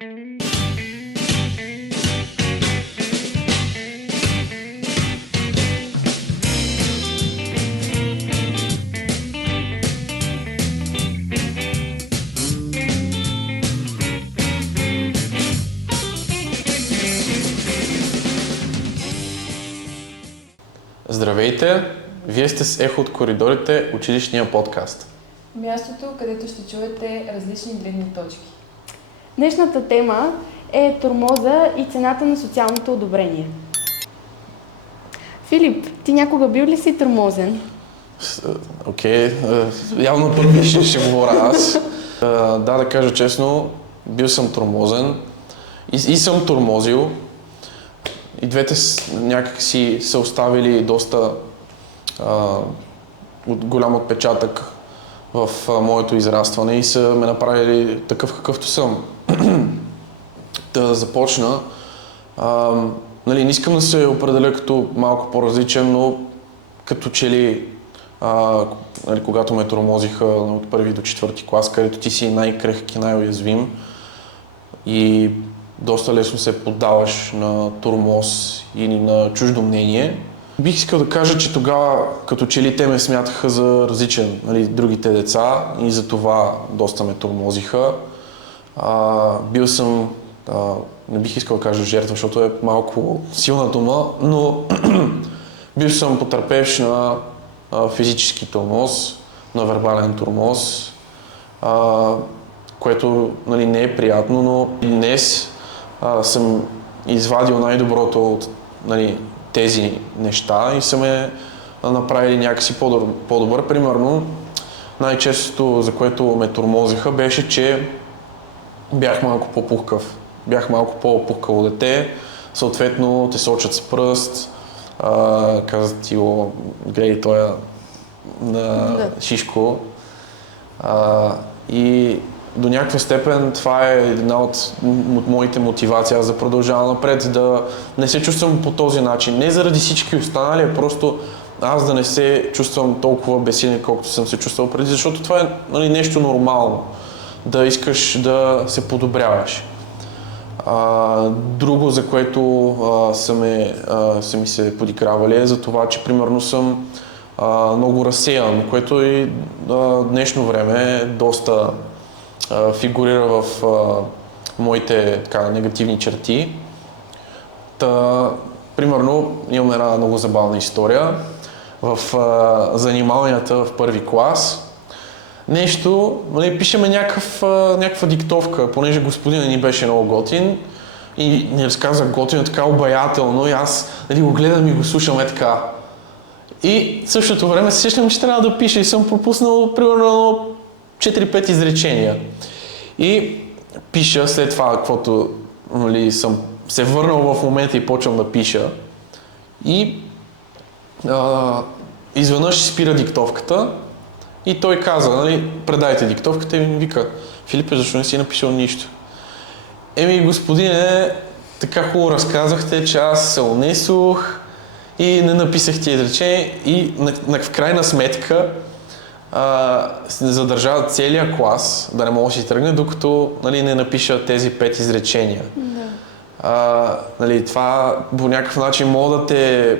Здравейте! Вие сте с Ехо от коридорите, училищния подкаст. Мястото, където ще чуете различни гледни точки. Днешната тема е тормоза и цената на социалното одобрение. Филип, ти някога бил ли си тормозен? Окей, явно първи ще говоря аз. Да кажа честно, бил съм тормозен и съм тормозил. И двете някак си са оставили доста голям отпечатък в моето израстване и са ме направили такъв какъвто съм. Да започна. Не искам да се определя като малко по-различен, но като че ли когато ме тормозиха от първи до четвърти клас, където ти си най-крехки, най-уязвим и доста лесно се поддаваш на тормоз или на чуждо мнение. Бих искал да кажа, че тогава като че ли те ме смятаха за различен, другите деца и за това доста ме тормозиха. Бил съм, не бих искал да кажа жертва, защото е малко силна дума, но бил съм потърпевш на физически тормоз, на вербален тормоз, което не е приятно, но днес съм извадил най-доброто от тези неща и са ме направили някакси по-добър. Примерно, най-честото, за което ме тормозиха, беше, че бях малко по-пухкав. Бях малко по-пухкаво дете, съответно те сочат с пръст, казват ти го, гледай тоя на шишко. И до някаква степен това е една от моите мотивации аз да продължавам напред, да не се чувствам по този начин. Не заради всички останали, а просто аз да не се чувствам толкова безсилен, колкото съм се чувствал преди, защото това е нещо нормално, да искаш да се подобряваш. Друго, за което са ми се подигравали е за това, че примерно съм много разсеян, което и днешно време е доста фигурира в моите негативни черти. Примерно, имам една много забавна история. В заниманията в първи клас пишеме някаква диктовка, понеже господина ни беше много готин и ни разказа готино така обаятелно и аз го гледам и го слушам така. И в същото време се сещам, че трябва да пиша и съм пропуснал примерно 4-5 изречения. И пиша след това, каквото съм се върнал в момента и почвам да пиша. И изведнъж спира диктовката и той каза, предайте диктовката и ми вика: Филипе, защо не си написал нищо? Господине, така хубаво разказахте, че аз се унесох и не написах тия изречения и в крайна сметка задържава целия клас да не може да си тръгне, докато не напиша тези 5 изречения. Това по някакъв начин мога да те,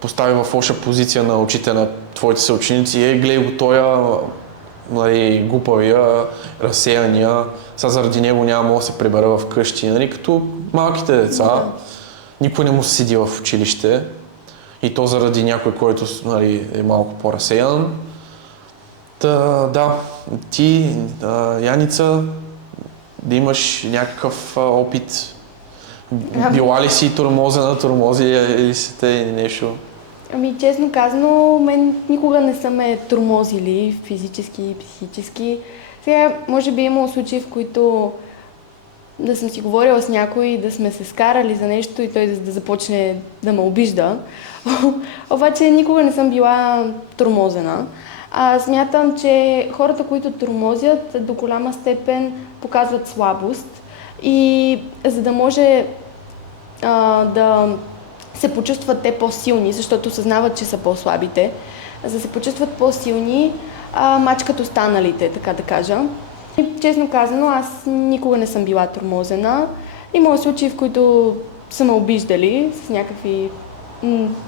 постави в лоша позиция на очите на твоите съученици. Гледай го тоя, глупавия, разсеяния, заради него няма да се прибера в къщи. Като малките деца, никой не му се седи в училище. И то заради някой, който е малко по-разсеян. Ти, Яница, да имаш някакъв опит. Била ли си тормози или си те нещо? Честно казано, мен никога не са ме тормозили физически и психически. Сега, може би имало случаи, в които да съм си говорила с някой, да сме се скарали за нещо и той да започне да ме обижда. Обаче никога не съм била тормозена. Смятам, че хората, които тормозят, до голяма степен показват слабост и за да може да се почувстват те по-силни, защото съзнават, че са по-слабите, за да се почувстват по-силни, мачкат останалите, така да кажа. И, честно казано, аз никога не съм била тормозена. Имало случаи, в които са ме обиждали с някакви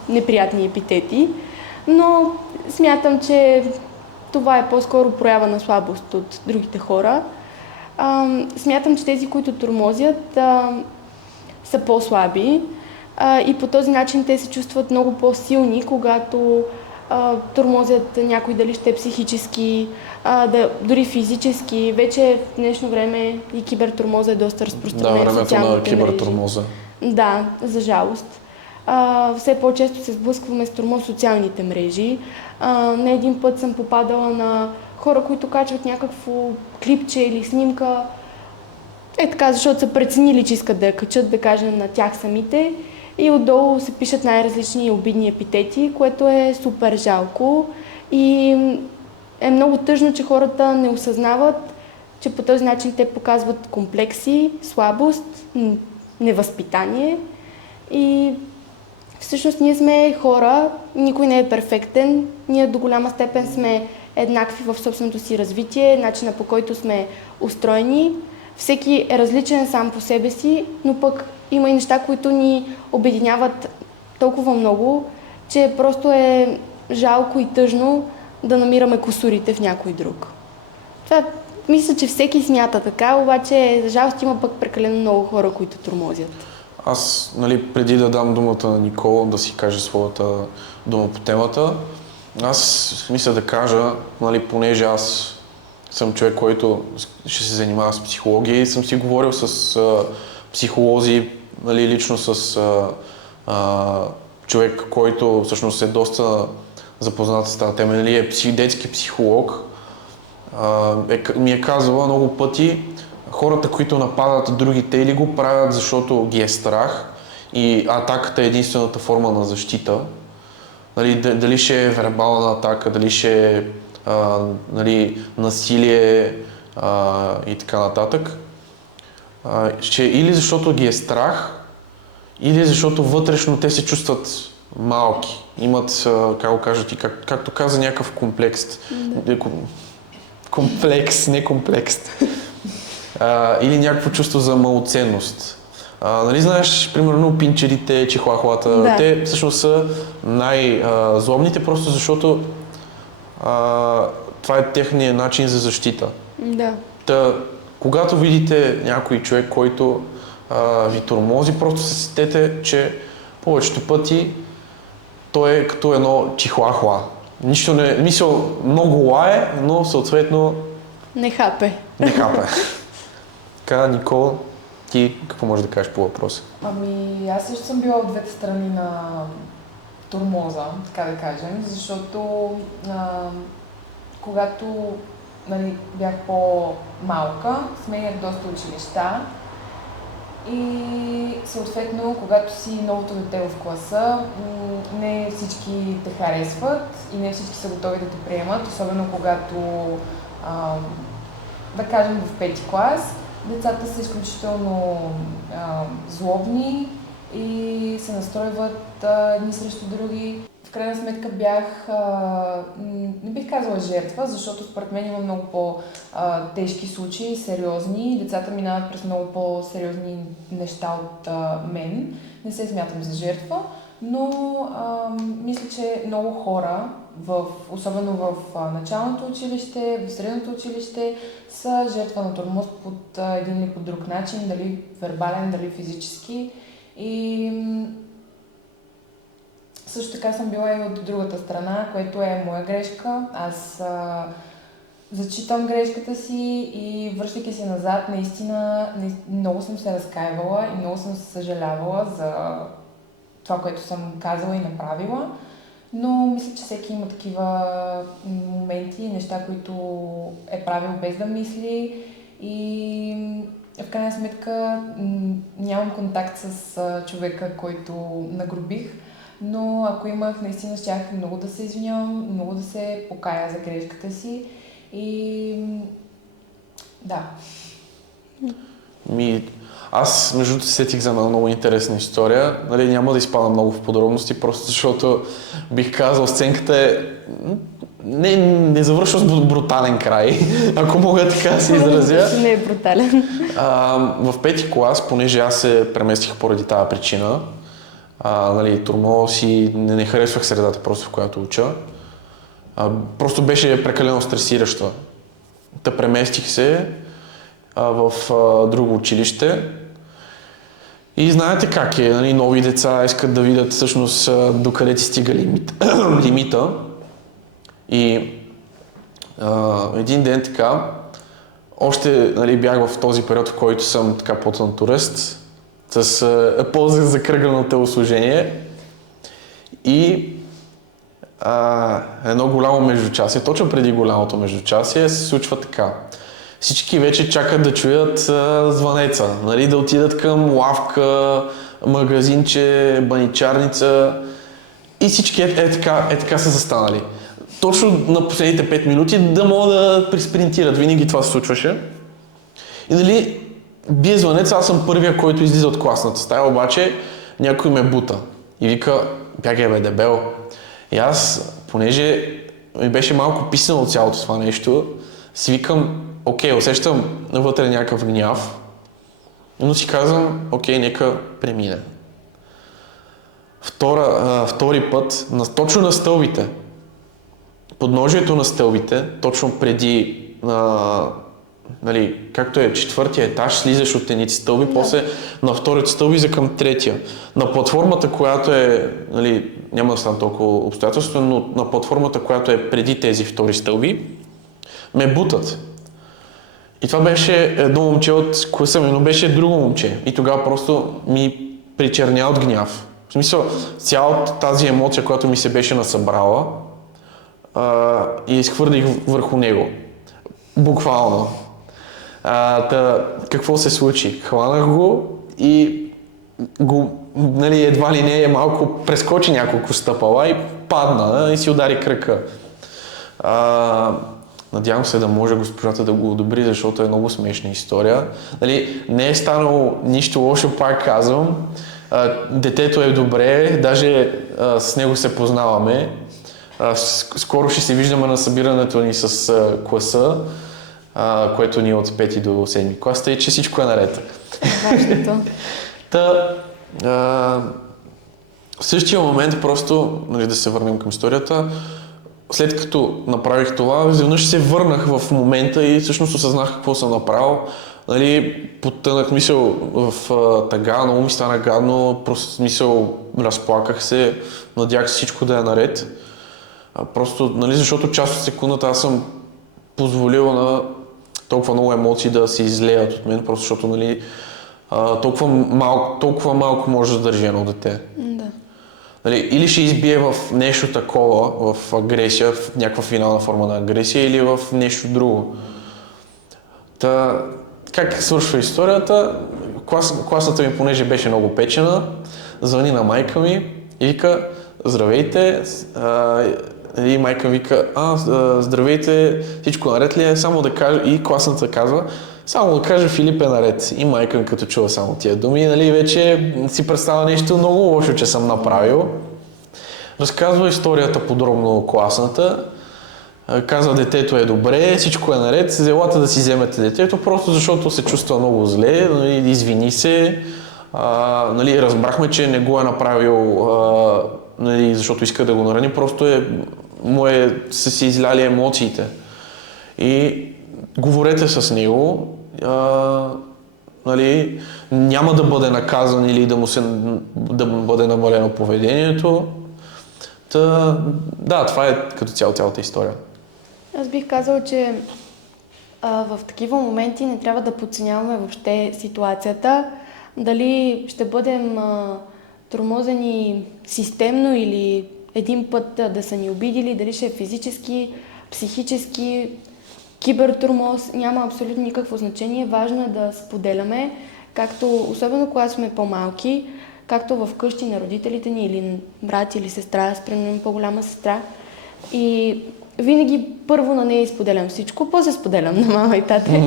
неприятни епитети, но смятам, че това е по-скоро проява на слабост от другите хора. Смятам, че тези, които тормозят, са по-слаби и по този начин те се чувстват много по-силни, когато тормозят някой, дали ще е психически, дори физически. Вече в днешно време и кибертормоза е доста разпространен в социалните мрежи. Да, времето на кибертормоза. Да, за жалост. Все по-често се сблъскваме с тормоз в социалните мрежи. Не един път съм попадала на хора, които качват някакво клипче или снимка, така, защото са преценили, че искат да я качат, да кажем, на тях самите. И отдолу се пишат най-различни обидни епитети, което е супер жалко. И е много тъжно, че хората не осъзнават, че по този начин те показват комплекси, слабост, невъзпитание. И всъщност ние сме хора, никой не е перфектен, ние до голяма степен сме еднакви в собственото си развитие, начина по който сме устроени. Всеки е различен сам по себе си, но пък има и неща, които ни обединяват толкова много, че просто е жалко и тъжно да намираме кусурите в някой друг. Това мисля, че всеки смята така, обаче за жалост има пък прекалено много хора, които тормозят. Аз, преди да дам думата на Никола да си каже своята дума по темата, аз мисля да кажа, понеже аз съм човек, който ще се занимава с психология и съм си говорил с психолози, лично с човек, който всъщност е доста запознат с тази тема, е детски психолог, ми е казала много пъти, хората, които нападат другите или го правят, защото ги е страх и атаката е единствената форма на защита, дали ще е вербална атака, дали ще е насилие и така нататък, или защото ги е страх, или защото вътрешно те се чувстват малки, имат, как го кажа ти, както каза, някакъв комплекс. Комплекс, не комплекс. Или някакво чувство за малоценност. Знаеш, примерно пинчерите, чихуахуата, да. Те всъщност са най-злобните, просто защото това е техният начин за защита. Да. Когато видите някой човек, който ви тормози, просто се сетете, че повечето пъти той е като едно чихуахуа. Нищо не... Мисъл, много лае, но съответно... Не хапе. Не хапе. Така, Никола, ти какво можеш да кажеш по въпроса? Аз също съм била от двете страни на тормоза, така да кажем, защото когато бях по-малка, сменях доста училища и съответно, когато си новото дете в класа, не всички те харесват и не всички са готови да те приемат, особено когато, да кажем, в 5-ти клас. Децата са изключително злобни и се настройват едни срещу други. В крайна сметка бях, не бих казала жертва, защото според мен има много по-тежки случаи, сериозни. Децата минават през много по-сериозни неща от мен. Не се смятам за жертва, но мисля, че много хора, особено в началното училище, в средното училище, са жертва на тормоз под един или по друг начин, дали вербален, дали физически. И също така съм била и от другата страна, което е моя грешка. Аз зачитам грешката си и връщайки се назад, наистина много съм се разкаивала и много съм се съжалявала за това, което съм казала и направила. Но мисля, че всеки има такива моменти, неща, които е правил без да мисли и в крайна сметка нямам контакт с човека, който нагрубих, но ако имах, наистина щях много да се извинявам, много да се покая за грешката си и да. Аз, между другото, сетих за една много интересна история. Няма да изпадам много в подробности, просто защото бих казал, сценката е не завършва с брутален край, ако мога така да се изразя. Не е брутален. В пети клас, понеже аз се преместих поради тази причина, нали, тормоз и не харесвах средата просто, в която уча. Просто беше прекалено стресиращо. Та преместих се в друго училище. И знаете как е, нали, нови деца искат да видят всъщност докъде ти стига лимита. И един ден така, още, нали, бях в този период, в който съм така плътен турист, с полза за кръгано телосложение и едно голямо междучасие, точно преди голямото междучасие се случва така. Всички вече чакат да чуят звънеца, нали, да отидат към лавка, магазинче, баничарница и всички така са застанали. Точно на последните 5 минути да могат да приспринтират, винаги това се случваше. И нали, бие звънеца, аз съм първия, който излиза от класната стая, обаче някой ме бута и вика, бягай бе, дебел. И аз, понеже ми беше малко писано от цялото това нещо, си викам, окей, усещам вътре някакъв гняв, но си казвам, окей, нека премине. Втори път, точно на стълбите, подножието на стълбите, точно преди, нали, както е четвъртия етаж, слизаш от едните стълби, после на вторите стълби за към третия. На платформата, която е, нали, няма да стане толкова обстоятелство, но на платформата, която е преди тези втори стълби, ме бутат. И това беше едно момче от класа ми, но беше друго момче. И тогава просто ми причерня от гняв. В смисъл, цялата тази емоция, която ми се беше насъбрала, и изхвърлих върху него. Буквално. Какво се случи? Хванах го и нали, едва ли не малко прескочи няколко стъпала и падна и си удари кръка. Надявам се да може госпожата да го одобри, защото е много смешна история. Нали, не е станало нищо лошо, пак казвам. Детето е добре, даже с него се познаваме. Скоро ще се виждаме на събирането ни с класа, което ни е от 5 до 7 клас, тъй че всичко е наред. Важното. В същия момент просто, нали, да се върнем към историята, след като направих това, изведнъж се върнах в момента и всъщност осъзнах какво съм направил. Нали, потънах мисъл в тъга, много ми стана гадно, просто мисъл разплаках се, надях се всичко да е наред. Просто, нали, защото част от секундата аз съм позволил на толкова много емоции да се излеят от мен, просто защото, нали, толкова малко може да държи едно дете. Да. Нали, или ще избие в нещо такова, в агресия, в някаква финална форма на агресия, или в нещо друго. Как свършва историята? Класната ми, понеже беше много печена, звъни на майка ми и вика, здравейте, и майка вика, здравейте, всичко наред ли е? Само да кажа, и класната казва, само да кажа, Филип е наред. И майка ми, като чува само тия думи, нали, вече си представя нещо много лошо, че съм направил. Разказва историята подробно класната, казва, детето е добре, всичко е наред, елате да си вземете детето, просто защото се чувства много зле, нали, извини се, нали, разбрахме, че не го е направил, нали, защото иска да го нарани, просто са си изляли емоциите. И говорете с него, нали, няма да бъде наказан или да бъде намалено поведението. Да, това е като цялата история. Аз бих казала, че в такива моменти не трябва да подценяваме въобще ситуацията. Дали ще бъдем тормозени системно или един път да са ни обидили, дали ще е физически, психически, кибертормоз, няма абсолютно никакво значение. Важно е да споделяме, особено когато сме по-малки, както в къщи на родителите ни или брат или сестра, аз примерно по-голяма сестра. И винаги първо на нея споделям всичко, после споделям на мама и тате,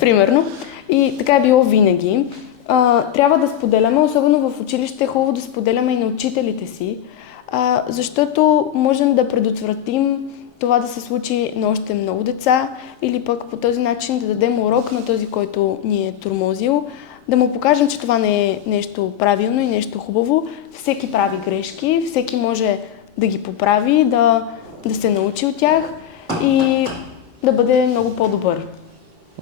примерно. И така е било винаги. Трябва да споделяме, особено в училище е хубаво да споделяме и на учителите си, защото можем да предотвратим това да се случи на още много деца или пък по този начин да дадем урок на този, който ни е тормозил, да му покажем, че това не е нещо правилно и нещо хубаво. Всеки прави грешки, всеки може да ги поправи, да се научи от тях и да бъде много по-добър.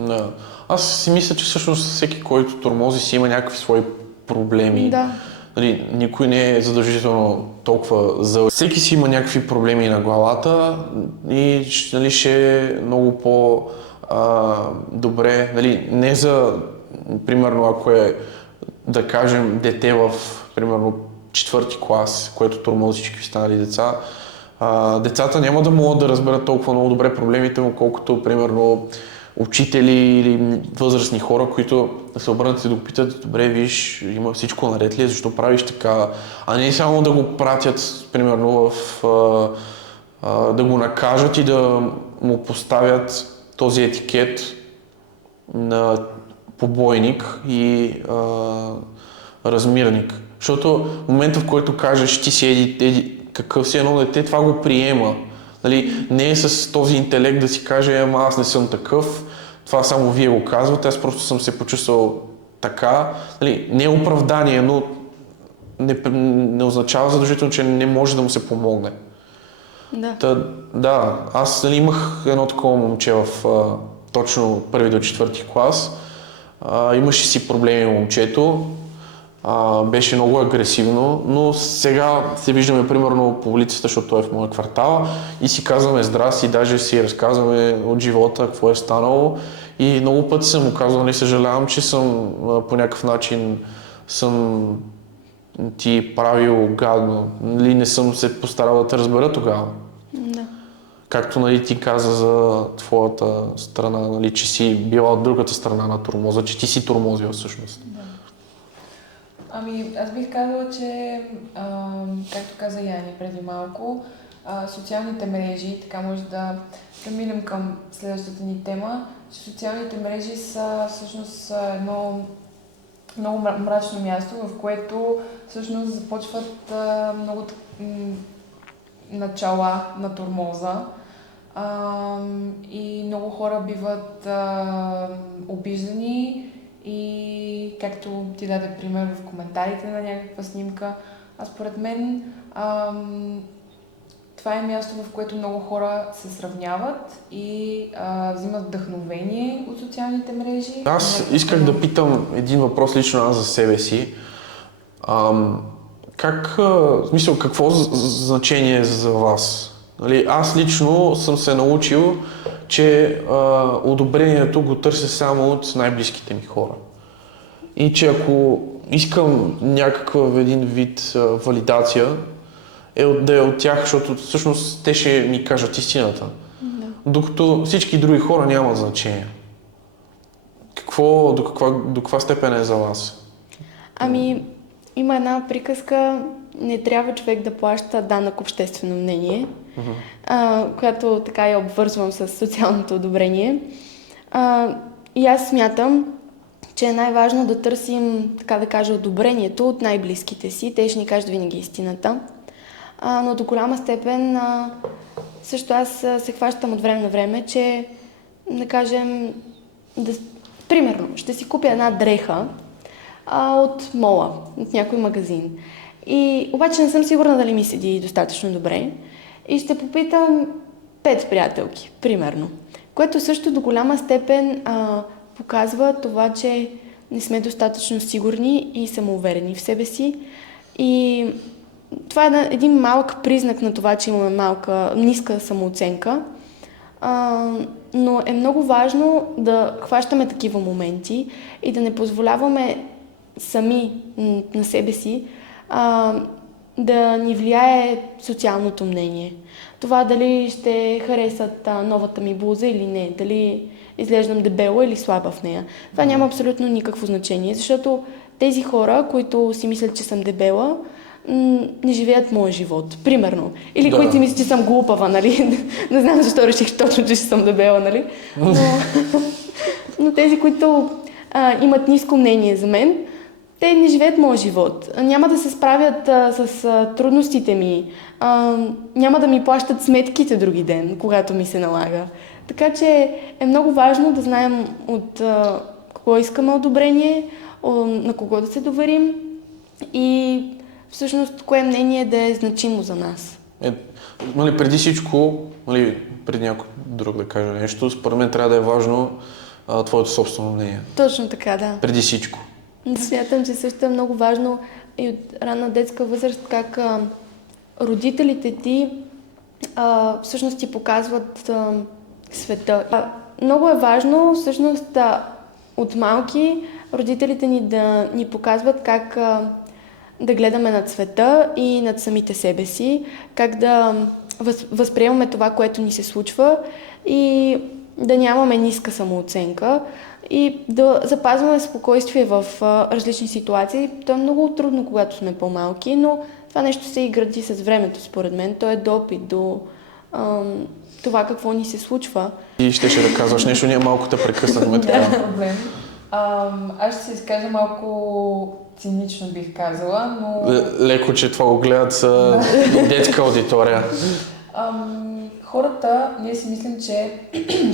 Да. Аз си мисля, че всъщност всеки, който тормози, си има някакви свои проблеми. Да. Нали, никой не е задължително толкова зъл. Всеки си има някакви проблеми на главата и нали, ще е много по-добре. Нали, не за, примерно, ако е, да кажем, дете в, примерно, 4-ти клас, което тормози всички останали деца, децата няма да могат да разберат толкова много добре проблемите му, колкото, примерно, учители или възрастни хора, които се обърнат и да го питат: добре, виж, има всичко наред ли, защо правиш така, а не само да го пратят, примерно, да го накажат и да му поставят този етикет на побойник и размирник. Защото в момента, в който кажеш: ти си еди какъв си едно дете, това го приема. Нали, не е с този интелект да си каже: ама аз не съм такъв, това само вие го казвате, аз просто съм се почувствал така. Нали, не е оправдание, но не означава задължително, че не може да му се помогне. Да. Да, аз нали, имах едно такова момче в точно 1 до 4 клас. Имаше си проблеми момчето. Беше много агресивно, но сега се виждаме примерно по улицата, защото той е в моя квартал и си казваме здрасти, даже си разказваме от живота какво е станало и много пъти съм му казвал: не съжалявам, че съм по някакъв начин съм ти правил гадно, нали, не съм се постарал да те разбера тогава. Да. Както нали, ти каза за твоята страна, нали, че си била от другата страна на тормоза, че ти си тормозила всъщност. Ами, аз бих казала, че, както каза Яни преди малко, социалните мрежи, така може да преминем към следващата ни тема, че социалните мрежи са всъщност едно много мрачно място, в което всъщност започват много начала на тормоза и много хора биват обиждани. И както ти даде пример в коментарите на някаква снимка, според мен това е място, в което много хора се сравняват и взимат вдъхновение от социалните мрежи. Аз исках да питам един въпрос лично аз за себе си. В смисъл, какво значение е за вас? Нали, аз лично съм се научил, че одобрението го търся само от най-близките ми хора. И че ако искам някакъв един вид валидация, да е от тях, защото всъщност те ще ми кажат истината. Да. Докато всички други хора нямат значение. До каква степен е за вас? Ами, има една приказка: не трябва човек да плаща данък обществено мнение, която така я обвързвам с социалното одобрение. И аз смятам, че е най-важно да търсим, така да кажа, одобрението от най-близките си. Те ще ни кажат винаги истината. Но до голяма степен също аз се хващам от време на време, че, да кажем, примерно, ще си купя една дреха от мола, от някой магазин. И обаче не съм сигурна дали ми седи достатъчно добре. И ще попитам 5 приятелки, примерно. Което също до голяма степен показва това, че не сме достатъчно сигурни и самоуверени в себе си. И това е един малък признак на това, че имаме ниска самооценка. Но е много важно да хващаме такива моменти и да не позволяваме сами на себе си да ни влияе социалното мнение. Това дали ще харесат новата ми блуза или не, дали изглеждам дебела или слаба в нея. Това няма абсолютно никакво значение, защото тези хора, които си мислят, че съм дебела, не живеят моя живот, примерно. Или които си мислят, че съм глупава, нали? Не знам защо реших точно, че съм дебела, нали? Но тези, които имат ниско мнение за мен, те не живеят моят живот, няма да се справят с трудностите ми, няма да ми плащат сметките други ден, когато ми се налага. Така че е много важно да знаем от кого искаме одобрение, на кого да се доверим и всъщност кое мнение да е значимо за нас. Нали, преди всичко, нали, преди някой друг да каже нещо, според мен трябва да е важно твоето собствено мнение. Точно така, да. Преди всичко. Смятам, че също е много важно и от ранна детска възраст как родителите ти всъщност ти показват света. Много е важно всъщност от малки родителите ни да ни показват как да гледаме над света и над самите себе си, как да възприемаме това, което ни се случва и да нямаме ниска самооценка и да запазваме спокойствие в различни ситуации. То е много трудно, когато сме по-малки, но това нещо се и гради с времето, според мен. То е до опит, до това какво ни се случва. И щеше да казваш нещо, ние малко те прекъснахме. Няма проблем. Аз ще се изкажа малко цинично, бих казала, но... Леко, че това го гледат детска аудитория. Хората, ние си мислим, че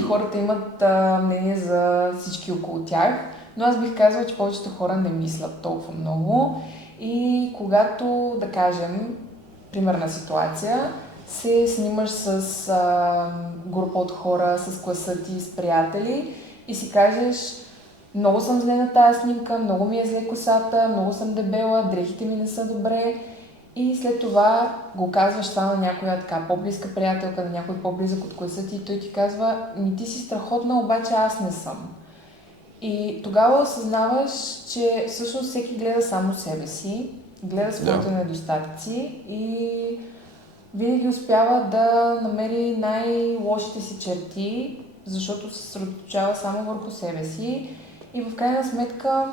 хората имат мнение за всички около тях, но аз бих казала, че повечето хора не мислят толкова много и когато, да кажем, примерна ситуация, се снимаш с група от хора, с класа ти, с приятели и си кажеш: много съм зле на тази снимка, много ми е зле косата, много съм дебела, дрехите ми не са добре. И след това го казваш това на някоя така по-близка приятелка, на някой по-близък от класа ти и той ти казва: ти си страхотна, обаче аз не съм. И тогава осъзнаваш, че всъщност всеки гледа само себе си, гледа своите недостатъци и винаги успява да намери най-лошите си черти, защото се съсредоточава само върху себе си и в крайна сметка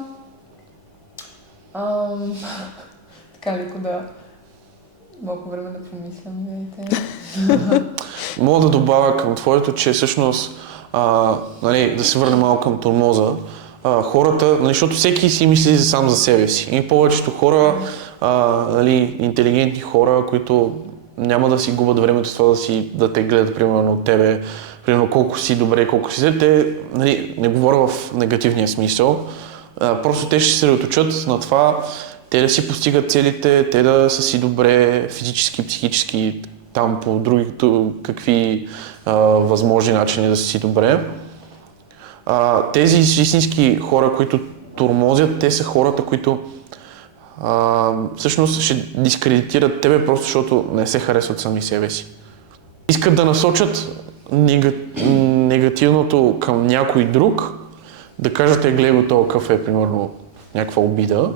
така леко да малко време да помислям. Мога да добавя към твоето, че всъщност нали, да се върне малко към тормоза. Хората, нали, защото всеки си мисли сам за себе си. И повечето хора, нали, интелигентни хора, които няма да си губят времето с това да те гледат примерно от тебе, примерно колко си добре, колко си зле, те, нали, не говоря в негативния смисъл, просто те ще се съсредоточат на това, те да си постигат целите, те да са си добре физически, психически, там по други какви възможни начини да са си добре. Тези истински хора, които тормозят, те са хората, които всъщност ще дискредитират тебе просто защото не се харесват сами себе си. Искат да насочат негативното към някой друг, да кажат: гледай го, този какъв е, примерно, някаква обида.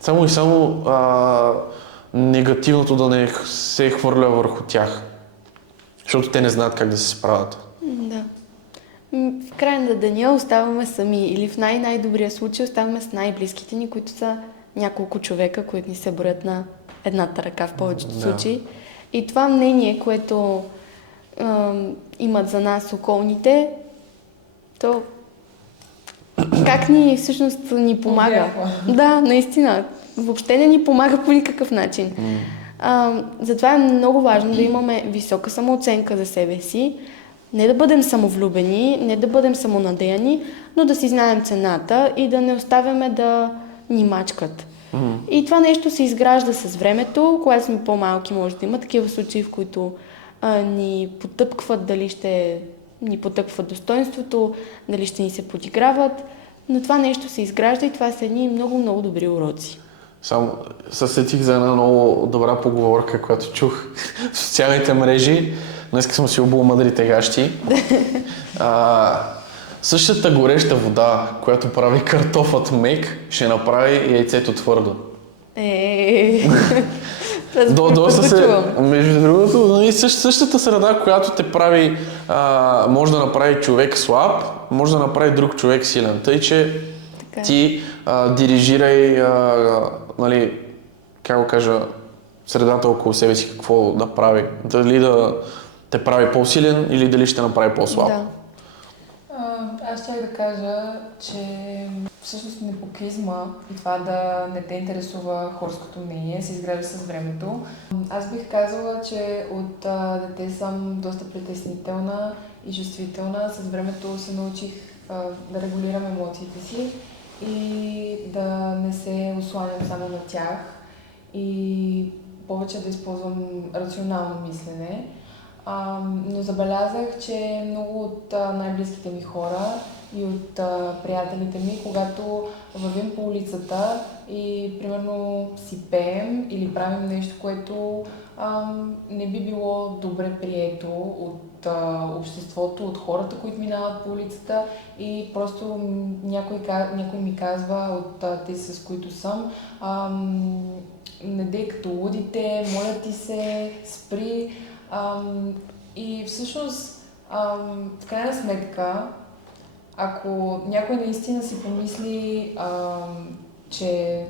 Само и само негативното да не се хвърля върху тях, защото те не знаят как да се справят. Да. В края на деня оставаме сами или в най-добрия случай оставаме с най-близките ни, които са няколко човека, които ни се броят на едната ръка в повечето случаи. И това мнение, което имат за нас околните, то как ни всъщност ни помага. Да, наистина. Въобще не ни помага по никакъв начин. Затова е много важно да имаме висока самооценка за себе си, не да бъдем самовлюбени, не да бъдем самонадеяни, но да си знаем цената и да не оставяме да ни мачкат. И това нещо се изгражда с времето. Когато сме по-малки, може да има такива случаи, в които ни потъпкват, дали ще ни потъпкват достоинството, дали ще ни се подиграват, но това нещо се изгражда и това са едни много добри уроци. Само се сетих за една много добра поговорка, която чух в социалните мрежи. Днес съм си обул мъдрите гащи. Същата гореща вода, която прави картофът мек, ще направи яйцето твърдо. Доста се, между другото, същата среда, която те прави, може да направи човек слаб, може да направи друг човек силен. Тъй, че ти дирижирай, нали, как го кажа, средата около себе си какво да прави. Дали да те прави по-силен или дали ще направи по-слаб. Да. Аз щях да кажа, че всъщност непокизма и това да не те интересува хорското мнение се изгражда с времето. Аз бих казала, че от дете съм доста притеснителна и чувствителна. С времето се научих да регулирам емоциите си и да не се осланям само на тях и повече да използвам рационално мислене. Но забелязах, че много от най-близките ми хора и от приятелите ми, когато вървим по улицата и примерно си пеем или правим нещо, което не би било добре прието от обществото, от хората, които минават по улицата и просто някой ми казва от тези, с които съм, не дей като лудите, моля ти се, спри. И всъщност, в крайна сметка, ако някой наистина си помисли, че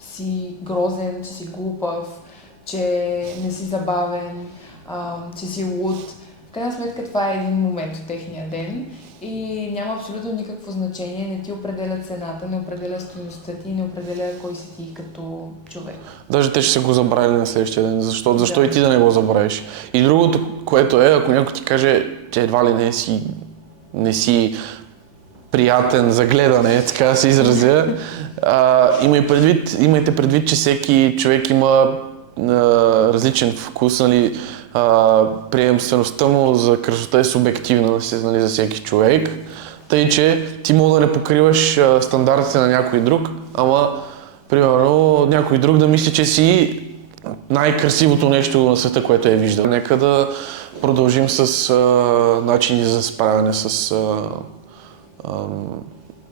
си грозен, че си глупав, че не си забавен, че си луд, в крайна сметка това е един момент от техния ден и няма абсолютно никакво значение, не ти определя цената, не определя стойността ти, не определя кой си ти като човек. Даже те ще се го забравили на следващия ден. Защо и ти да не го забравиш? И другото, което е, ако някой ти каже, че едва ли не си приятен за гледане, така да се изразя, имайте предвид, че всеки човек има различен вкус, нали, приемствеността му за красота е субективна, нали, за всеки човек. Тъй, че ти мога да не покриваш стандартите на някой друг, ама примерно някой друг да мисли, че си най-красивото нещо на света, което е виждал. Нека да продължим с начини за справяне с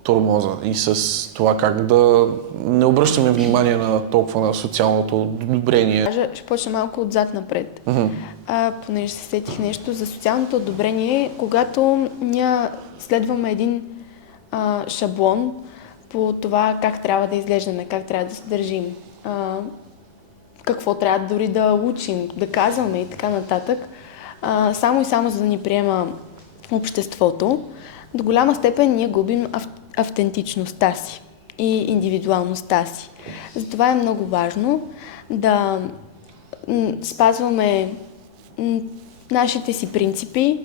тормоза и с това как да не обръщаме внимание толкова на социалното одобрение. Ще почна малко отзад напред. Понеже се сетих нещо за социалното одобрение, когато ние следваме един шаблон по това как трябва да изглеждаме, как трябва да се държим, какво трябва дори да учим, да казваме и така нататък, само и само за да ни приема обществото, до голяма степен ние губим автентичността си и индивидуалността си. Затова е много важно да спазваме нашите си принципи,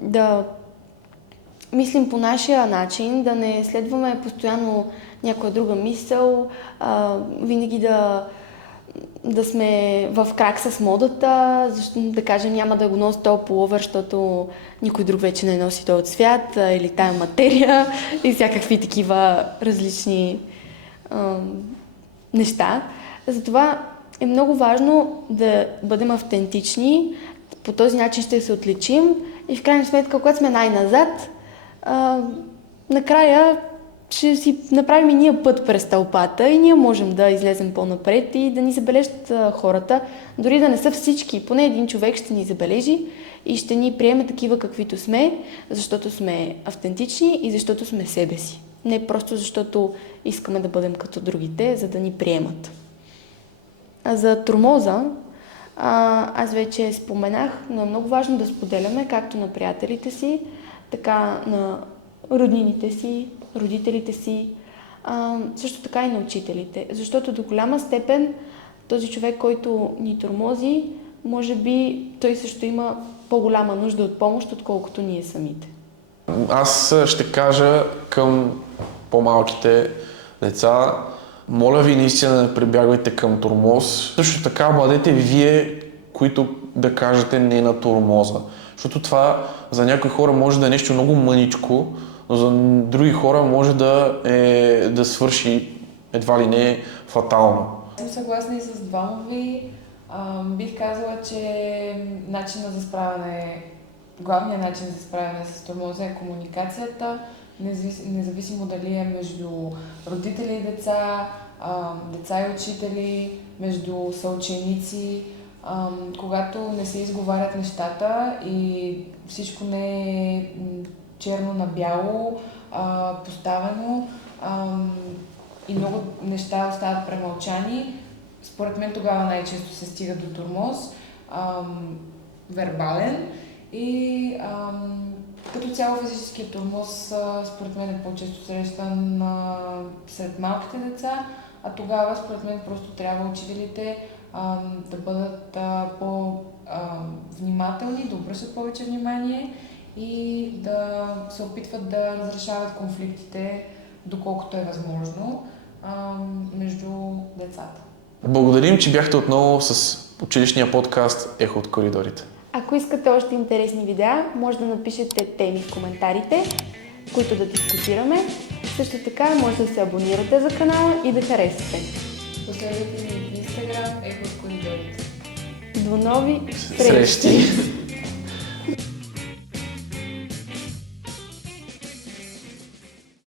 да мислим по нашия начин, да не следваме постоянно някоя друга мисъл, винаги да сме в крак с модата, да кажем няма да го носи този пуловър, защото никой друг вече не носи този цвят или тая материя и всякакви такива различни неща. Затова е много важно да бъдем автентични, по този начин ще се отличим и в крайна сметка, когато сме най-назад, накрая ще си направим и ние път през тълпата и ние можем да излезем по-напред и да ни забележат хората. Дори да не са всички, поне един човек ще ни забележи и ще ни приеме такива каквито сме, защото сме автентични и защото сме себе си. Не просто защото искаме да бъдем като другите, за да ни приемат. А за тормоза, аз вече споменах, но е много важно да споделяме както на приятелите си, така на роднините си, родителите си, също така и на учителите. Защото до голяма степен този човек, който ни тормози, може би той също има по-голяма нужда от помощ, отколкото ние самите. Аз ще кажа към по-малките деца, моля ви наистина да не прибягвайте към тормоз. Също така бъдете вие, които да кажете не на тормоза. Защото това за някои хора може да е нещо много мъничко, но за други хора може да свърши едва ли не фатално. Съм съгласна и с двама ви. Бих казала, че главният начин за справяне с тормоза е комуникацията, независимо дали е между родители и деца, деца и учители, между съученици. Когато не се изговарят нещата и всичко не е черно на бяло поставено и много неща остават премълчани, според мен тогава най-често се стига до тормоз, вербален и Като цяло физическият тормоз според мен е по-често срещан сред малките деца, а тогава според мен просто трябва учителите да бъдат по-внимателни, да обръщат повече внимание и да се опитват да разрешават конфликтите, доколкото е възможно, между децата. Благодарим, че бяхте отново с училищния подкаст Ехо от коридорите. Ако искате още интересни видеа, може да напишете теми в коментарите, които да дискутираме. Също така може да се абонирате за канала и да харесате. Последвайте ни в Instagram Ехо от коридорите. До нови Срещи!